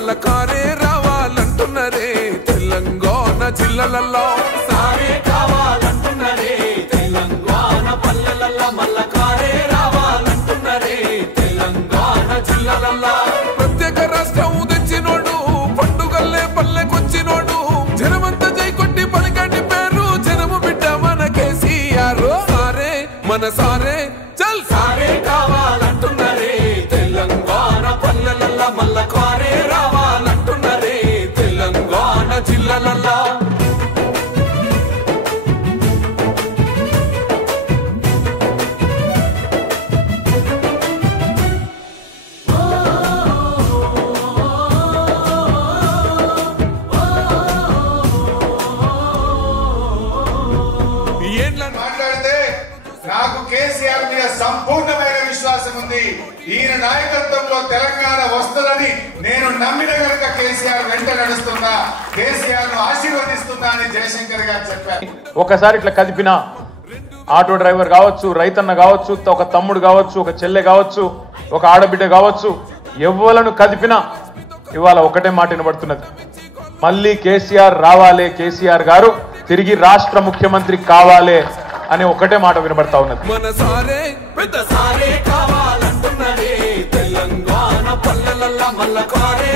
మల్ల కారే రావాలంటున్నరే తెలంగాణ జిల్లాలలో సారే కావాలంటున్నరే తెలంగాణ పల్లెలలో మల్ల కారే రావాలంటున్నరే తెలంగాణ జిల్లాలలో ప్రత్యేక రాష్ట్రం తెచ్చినోడు పండుగల్లే పల్లెకొచ్చినోడు జనమంతా జై కొట్టి పలికండి పేరు జనము బిడ్డ మన కేసీఆర్ సారే మన సారే చల్ సారే కావాలంటున్నరే తెలంగాణ పల్లెలలో మల్ల కారే రావాలంటున్నరే తెలంగాణ జిల్లాలలో మాట్లాడితే నాకు కేసీఆర్ మీద సంపూర్ణమైన విశ్వాసం ఉంది. ఈయన నాయకత్వంలో తెలంగాణ వస్తుందని నేను నమ్మిన కనుక కేసీఆర్ వెంట నడుస్తున్నా, కేసీఆర్ ను ఆశీర్వదిస్తున్నా అని జయశంకర్ గారు చెప్పారు. ఒకసారి ఇట్లా కదిపిన ఆటో డ్రైవర్ కావచ్చు, రైతన్న కావచ్చు, ఒక తమ్ముడు కావచ్చు, ఒక చెల్లె కావచ్చు, ఒక ఆడబిడ్డ కావచ్చు, ఎవ్వలను కదిపినా ఇవాళ ఒకటే మాట వినబడుతున్నది, మళ్ళీ కేసీఆర్ రావాలి, కేసీఆర్ గారు తిరిగి రాష్ట్ర ముఖ్యమంత్రి కావాలి అని ఒకటే మాట వినబడతా ఉన్నది. మన సారే పెద్ద సారే కావాలంటున్నరే తెలంగాణ పల్లెలలో మల్ల కారే